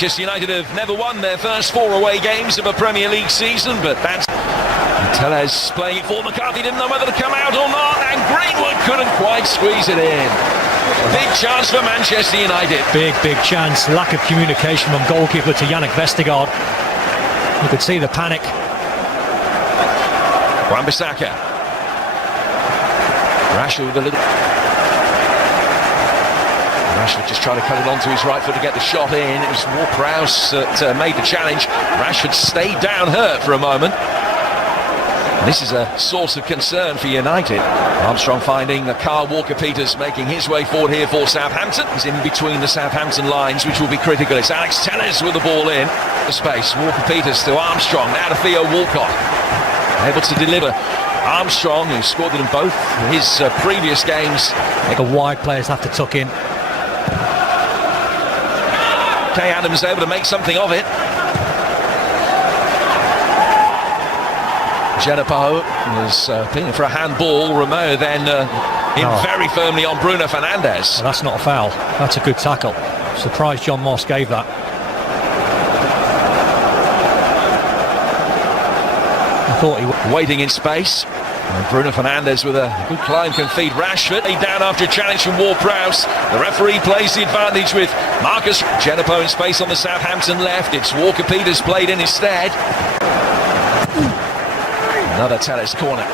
Manchester United have never won their first 4 away games of a Premier League season, but that's... Tellez playing it for McCarthy, didn't know whether to come out or not, and Greenwood couldn't quite squeeze it in. Big chance for Manchester United. Big chance. Lack of communication from goalkeeper to Yannick Vestergaard. You could see the panic. Wan-Bissaka. Rashford with a little... Rashford just trying to cut it onto his right foot to get the shot in. It was Ward-Prowse that made the challenge. Rashford stayed down hurt for a moment. This is a source of concern for United. Armstrong finding Kyle Walker-Peters making his way forward here for Southampton. He's in between the Southampton lines, which will be critical. It's Alex Tellez with the ball in. The space, Walker-Peters to Armstrong, now to Theo Walcott. Able to deliver. Armstrong, who scored in both his previous games. The wide players have to tuck in. Kay Adams able to make something of it. Jenepo was pinning for a handball. Romeo then very firmly on Bruno Fernandes. Well, that's not a foul. That's a good tackle. Surprised John Moss gave that. I thought he was waiting in space. And Bruno Fernandes with a good climb can feed Rashford. He down after a challenge from Ward-Prowse. The referee plays the advantage with Marcus. Jenepo in space on the Southampton left. It's Walker-Peters played in instead. Another Tellez corner.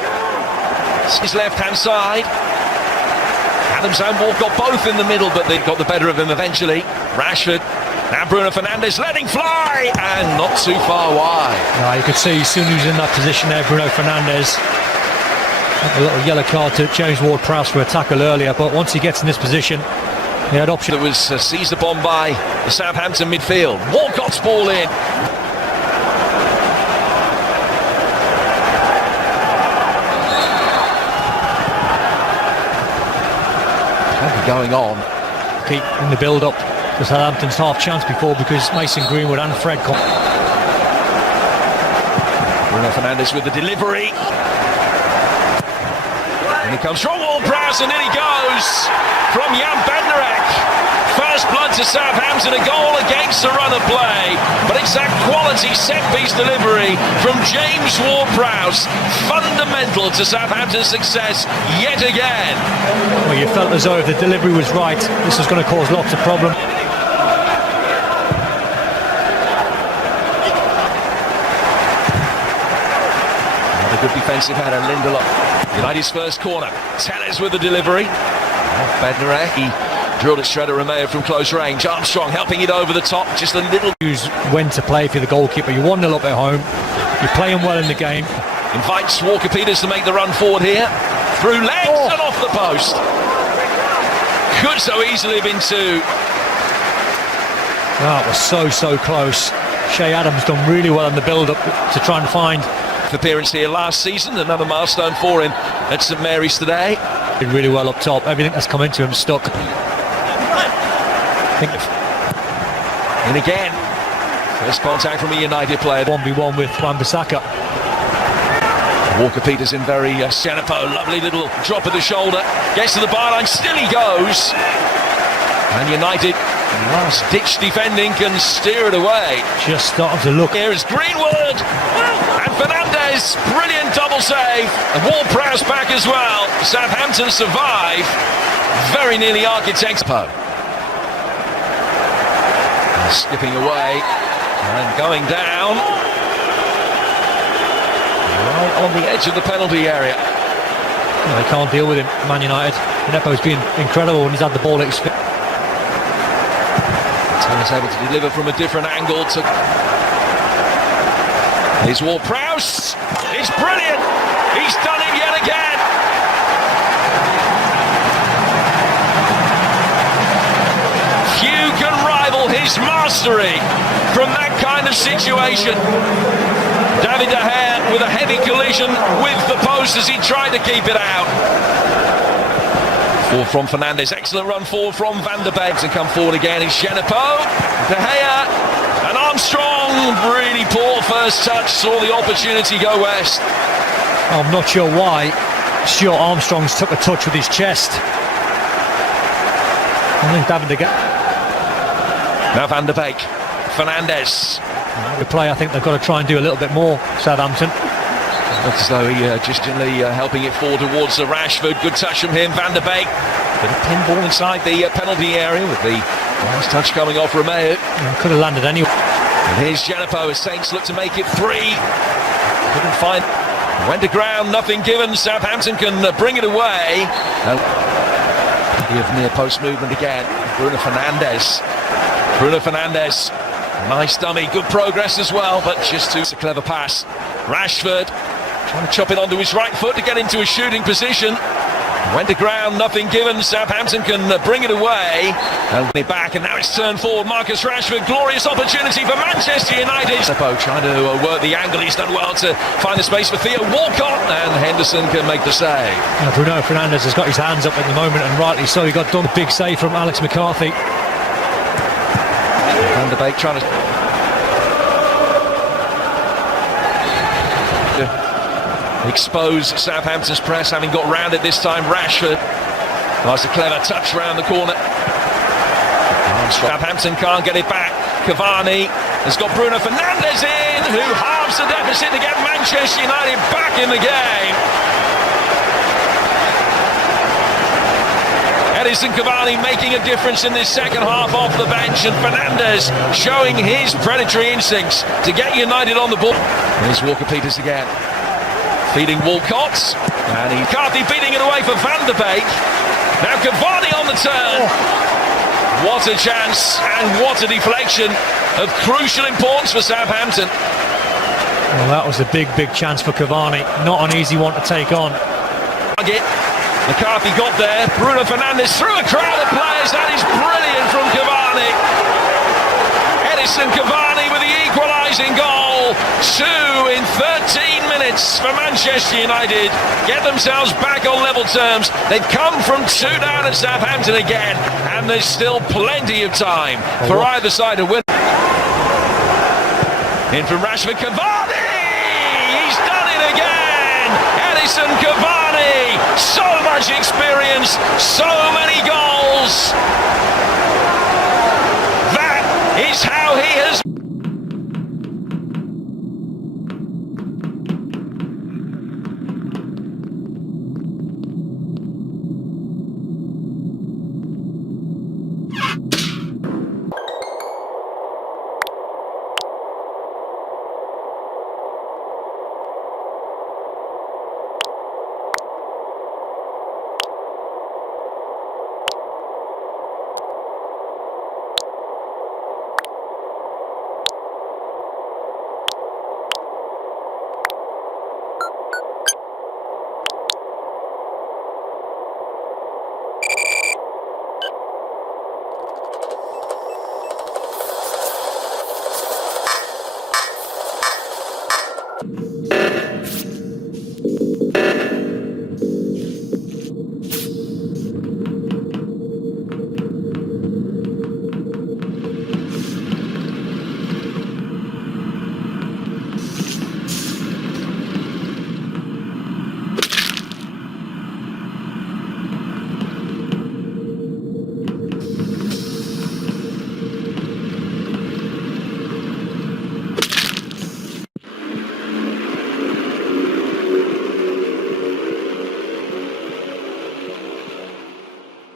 His left-hand side. Adams and Walcott both in the middle, but they got the better of him eventually. Rashford. Now Bruno Fernandes letting fly, and not too far wide. No, you could see as soon as he was in that position there, Bruno Fernandes. A little yellow card to James Ward-Prowse for a tackle earlier, but once he gets in this position, he had option. That was seized upon by the Southampton midfield. Walcott's ball in. Going on. Keep in the build-up to Southampton's half chance before, because Mason Greenwood and Fred come. Bruno Fernandes with the delivery. And he comes from Ward-Prowse, and in he goes from Jan Bednarek. First blood to Southampton, a goal against the run of play, but it's that quality set-piece delivery from James Ward-Prowse, fundamental to Southampton's success yet again. Well, you felt as though if the delivery was right, this was going to cause lots of problems. Another good defensive header, Lindelof. United's first corner. Tellez with the delivery. Bednarek, he drilled it straight at Romeo from close range. Armstrong helping it over the top, just a little. Choose when to play if you're the goalkeeper. You're 1-0 up at home. You're playing well in the game. Invites Walker-Peters to make the run forward here. Through legs and off the post. Could so easily have been two. Oh, it was so close. Che Adams done really well in the build-up to try and find. Appearance here last season, another milestone for him at St Mary's today. Did really well up top. Everything that's come into him stuck. In again. First contact from a United player. 1v1 with Wan-Bissaka. Walker-Peters in very Jenepo, lovely little drop of the shoulder. Gets to the byline, still he goes. And United, last-ditch defending, can steer it away. Just starting to look. Here is Greenwood. And Fernandes, brilliant double save. And Ward-Prowse back as well. Southampton survive. Very nearly architects. Skipping away and going down. Right on the edge of the penalty area. Well, they can't deal with him, Man United. Nepo's been incredible when he's had the ball at his feet. Tellez able to deliver from a different angle to... Here's Ward-Prowse. It's brilliant. He's done it yet again. Few can rival his mastery from that kind of situation. David De Gea with a heavy collision with the post as he tried to keep it out. Forward from Fernandes, excellent run forward from Van der Beek, and come forward again is Jenepo, De Gea, and Armstrong. Really poor first touch, saw the opportunity go west. I'm not sure why. Stuart Armstrong's took a touch with his chest. I think David De Gea. Now Van der Beek Fernandes. The play, I think they've got to try and do a little bit more, Southampton. Looks as though he just gently helping it forward towards Rashford. Good touch from him, Van der Beek. Bit of pinball inside the penalty area with the last touch coming off Romeo. Could have landed anyway. And here's Jenipo as Saints look to make it 3. Couldn't find. Went to ground, nothing given. Southampton can bring it away. Near post movement again. Bruno Fernandes. Nice dummy, good progress as well, but just too. It's a clever pass. Rashford trying to chop it onto his right foot to get into a shooting position. Went to ground, nothing given. Southampton can bring it away. And back, and now it's turned forward. Marcus Rashford, glorious opportunity for Manchester United. Seppo trying to work the angle. He's done well to find the space for Theo Walcott, and Henderson can make the save. Bruno Fernandes has got his hands up at the moment, and rightly so. He got done. Big save from Alex McCarthy. Van der Beek trying to expose Southampton's press, having got round it this time. Rashford. Nice, a clever touch round the corner. Southampton can't get it back. Cavani has got Bruno Fernandes in, who halves the deficit to get Manchester United back in the game. Edison Cavani making a difference in this second half off the bench, and Fernandes showing his predatory instincts to get United on the ball. Here's Walker-Peters again. Feeding Walcott, and McCarthy beating it away for Van der Beek. Now Cavani on the turn. What a chance, and what a deflection of crucial importance for Southampton. Well, that was a big chance for Cavani. Not an easy one to take on. McCarthy got there. Bruno Fernandes through a crowd of players. That is brilliant from Cavani. Edison Cavani with the equalising goal. 2 in 13 minutes for Manchester United. Get themselves back on level terms. They've come from 2 down at Southampton again, and there's still plenty of time for either side to win. In from Rashford, Cavani! He's done it again! Edison Cavani! So much experience, so many goals! That is how he has...